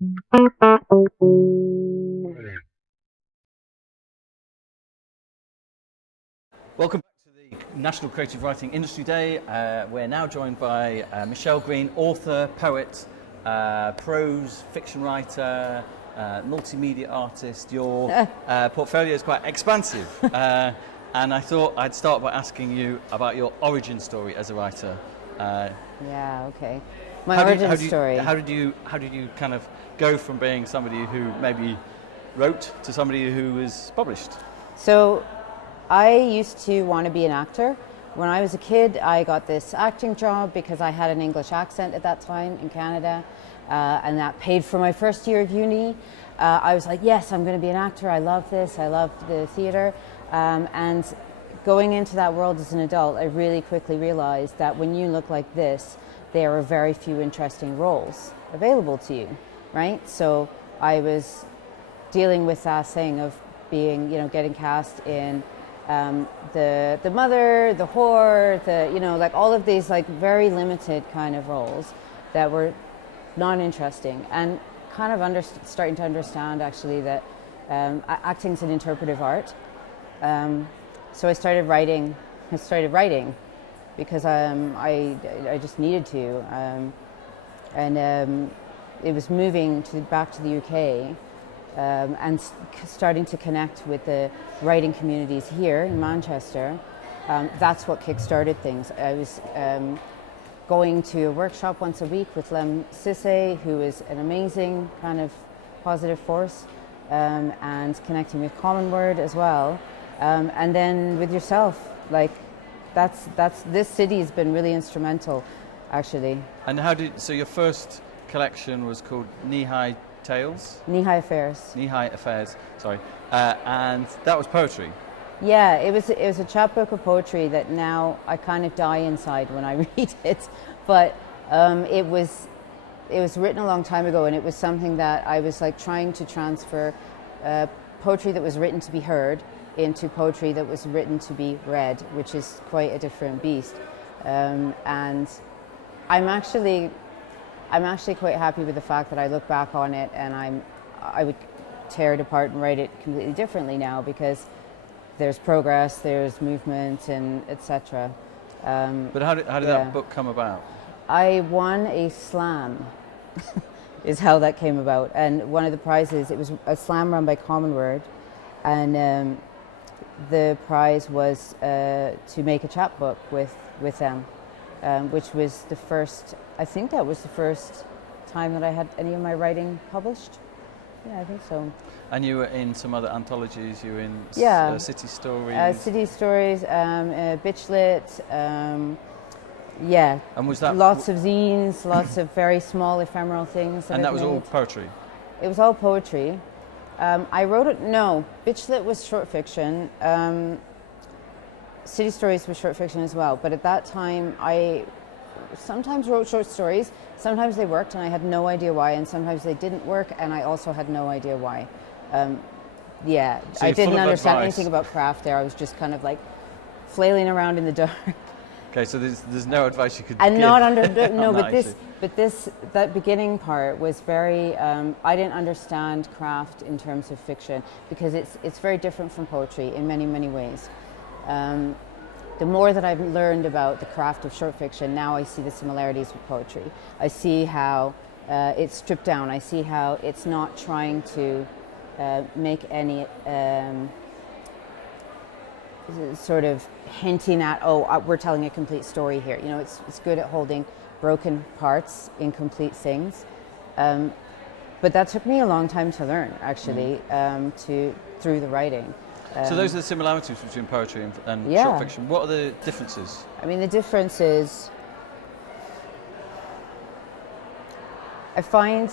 Welcome back to the National Creative Writing Industry Day. We're now joined by Michelle Green, author, poet, prose fiction writer, multimedia artist. Your portfolio is quite expansive. And I thought I'd start by asking you about your origin story as a writer. Okay. My origin story. How did you kind of go from being somebody who maybe wrote to somebody who was published? So, I used to want to be an actor. When I was a kid, I got this acting job because I had an English accent at that time in Canada, and that paid for my first year of uni. I was like, yes, I'm going to be an actor. I love this. I love the theatre. And going into that world as an adult, I really quickly realized that when you look like this, there are very few interesting roles available to you, right? So I was dealing with that thing of being, getting cast in the mother, the whore, like all of these like very limited kind of roles that were not interesting, and kind of starting to understand actually that acting's an interpretive art. So I started writing because I just needed to, and it was moving back to the UK. And starting to connect with the writing communities here in Manchester. That's what kick-started things. I was going to a workshop once a week with Lem Sisse, who is an amazing kind of positive force, and connecting with Common Word as well. And then with yourself, like this city has been really instrumental, actually. And so your first collection was called Knee-High Tales? Knee-High Affairs. Knee-High Affairs, sorry. And that was poetry? Yeah, it was a chapbook of poetry that now I kind of die inside when I read it. But it was written a long time ago, and it was something that I was like trying to transfer poetry that was written to be heard into poetry that was written to be read, which is quite a different beast. And I'm actually quite happy with the fact that I look back on it and I would tear it apart and write it completely differently now, because there's progress, there's movement, and etc. But how did that book come about? I won a slam, is how that came about. And one of the prizes, it was a slam run by Common Word, and the prize was to make a chapbook with them. Which was the first, I think that was the first time that I had any of my writing published. Yeah, I think so. And you were in some other anthologies, you were in City Stories? City Stories, Bitchlit, And was that lots of zines, lots of very small ephemeral things. And that was all poetry? It was all poetry. I wrote it, no, Bitchlit was short fiction. City Stories was short fiction as well, but at that time I sometimes wrote short stories, sometimes they worked and I had no idea why, and sometimes they didn't work and I also had no idea why. So I didn't understand anything about craft there. I was just kind of like flailing around in the dark. Okay, so there's no advice you could and give. Not under no, but that beginning part was very. I didn't understand craft in terms of fiction, because it's very different from poetry in many ways. The more that I've learned about the craft of short fiction, now I see the similarities with poetry. I see how it's stripped down. I see how it's not trying to make any sort of hinting at, we're telling a complete story here. It's good at holding broken parts, incomplete things. But that took me a long time to learn, actually, through the writing. So those are the similarities between poetry and short fiction. What are the differences? I mean, the difference is, I find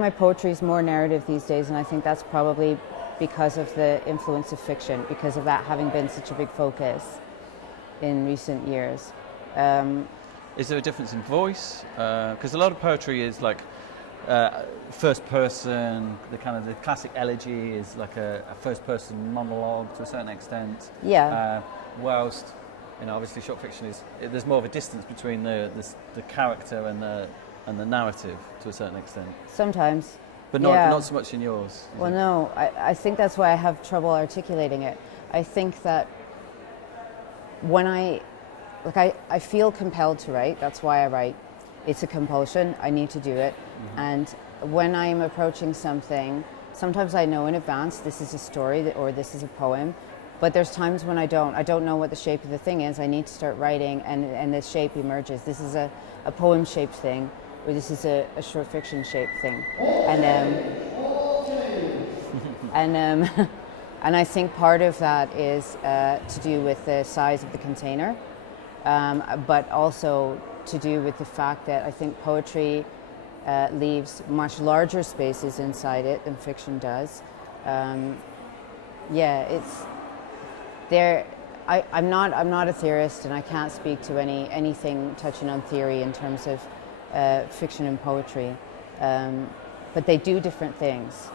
my poetry is more narrative these days, and I think that's probably because of the influence of fiction, because of that having been such a big focus in recent years. Is there a difference in voice? Because a lot of poetry is like first person. The classic elegy is like a first person monologue to a certain extent. Yeah. Whilst obviously short fiction there's more of a distance between the character and and the narrative to a certain extent, Sometimes. but Yeah. not so much in yours. is Well, it? no, I think that's why I have trouble articulating it. I think that when I feel compelled to write, that's why I write. It's a compulsion, I need to do it. And when I'm approaching something, sometimes I know in advance this is a story or this is a poem, but there's times when I don't know what the shape of the thing is. I need to start writing and the shape emerges. This is a poem shaped thing, or this is a short fiction shaped thing. And I think part of that is to do with the size of the container, but also to do with the fact that I think poetry leaves much larger spaces inside it than fiction does. It's there. I'm not a theorist, and I can't speak to anything touching on theory in terms of fiction and poetry, but they do different things.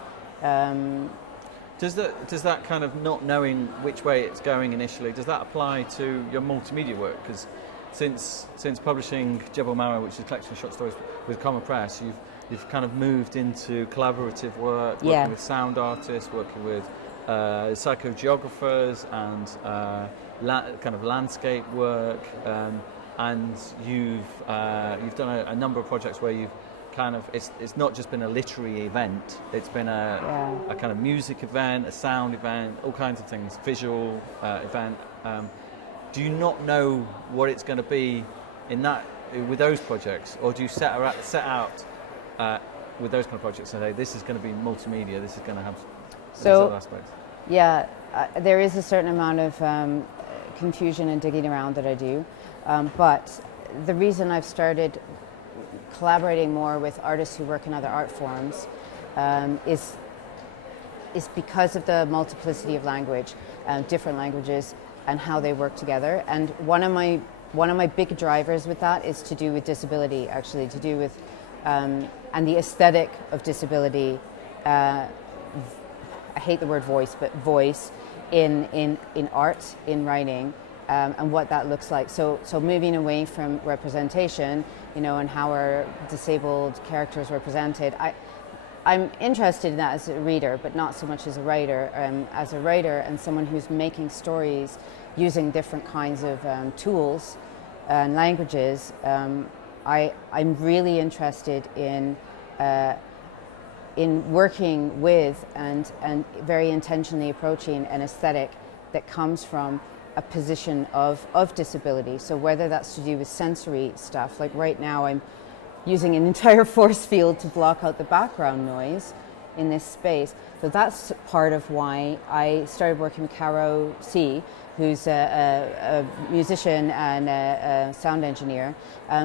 Does that kind of not knowing which way it's going initially, does that apply to your multimedia work? Because since publishing Jebel Marrow, which is a collection of short stories with Comma Press, you've kind of moved into collaborative work, working with sound artists, working with psychogeographers, and kind of landscape work, and you've done a number of projects where you've kind of it's not just been a literary event, it's been a kind of music event, a sound event, all kinds of things, visual event. Do you not know what it's going to be with those projects, or do you set out with those kind of projects and say this is going to be multimedia, this is going to have these other aspects? Yeah, there is a certain amount of confusion and digging around that I do, but the reason I've started collaborating more with artists who work in other art forms is because of the multiplicity of language, different languages, and how they work together. And one of my big drivers with that is to do with disability, actually, to do with and the aesthetic of disability. I hate the word voice, but voice in art, in writing. And what that looks like. So moving away from representation, and how our disabled characters represented. I'm interested in that as a reader, but not so much as a writer. As a writer and someone who's making stories using different kinds of tools and languages, I'm really interested in working with and very intentionally approaching an aesthetic that comes from a position of disability. So whether that's to do with sensory stuff, like right now I'm using an entire force field to block out the background noise in this space. So that's part of why I started working with Caro C, who's a musician and a sound engineer,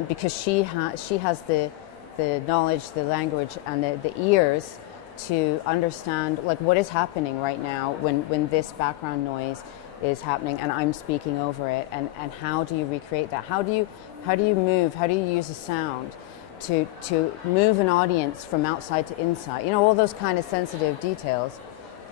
because she has the knowledge, the language, and the ears to understand like what is happening right now when this background noise is happening and I'm speaking over it, and how do you recreate that? How do you move? How do you use a sound to move an audience from outside to inside? All those kind of sensitive details,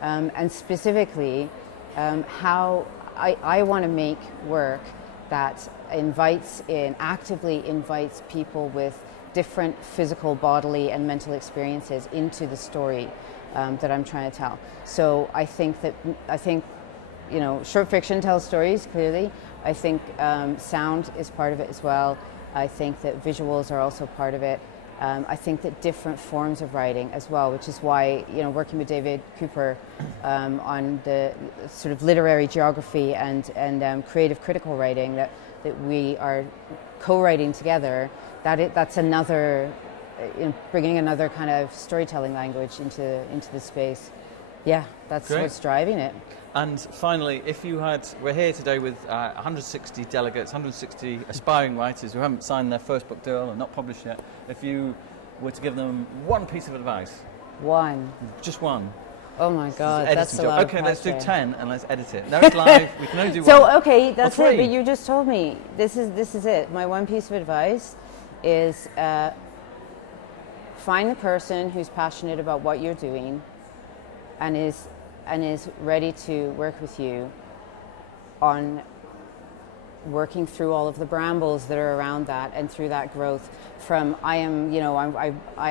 and specifically how I want to make work that actively invites people with different physical, bodily, and mental experiences into the story that I'm trying to tell. So I think short fiction tells stories, clearly. I think sound is part of it as well. I think that visuals are also part of it. I think that different forms of writing as well, which is why, working with David Cooper on the sort of literary geography and creative critical writing that we are co-writing together, that's another, bringing another kind of storytelling language into the space. Yeah, that's Great. What's driving it. And finally, we're here today with 160 delegates, 160 aspiring writers who haven't signed their first book deal and not published yet. If you were to give them one piece of advice. One. Just one. Oh my God, that's a job. lot of Okay, let's do pressure. 10 and let's edit it. No, it's live. We can only do one. So okay, that's Or it. three. But you just told me this is it. My one piece of advice is find the person who's passionate about what you're doing, and is ready to work with you on working through all of the brambles that are around that, and through that growth from I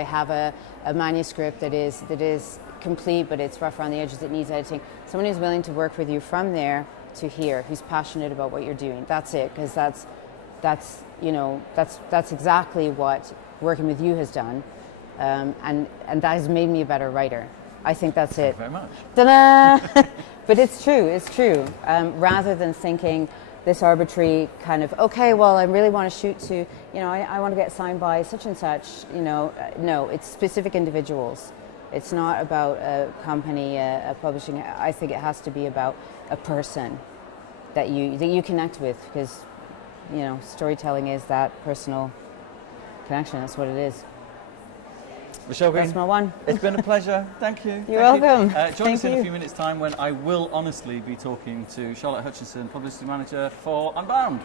have a manuscript that is complete, but it's rough around the edges, it needs editing. Someone who's willing to work with you from there to here, who's passionate about what you're doing. That's it, because that's exactly what working with you has done, and that has made me a better writer. I think that's it. Thank you very much. Ta-da! But it's true. Rather than thinking this arbitrary kind of, okay, well, I really want to shoot to, I want to get signed by such and such, no, it's specific individuals. It's not about a company, a publishing. I think it has to be about a person that you connect with, because, storytelling is that personal connection. That's what it is. Michelle Green, that's my one. It's been a pleasure. Thank you. You're welcome. Join us in a few minutes' time when I will honestly be talking to Charlotte Hutchinson, Publicity Manager for Unbound.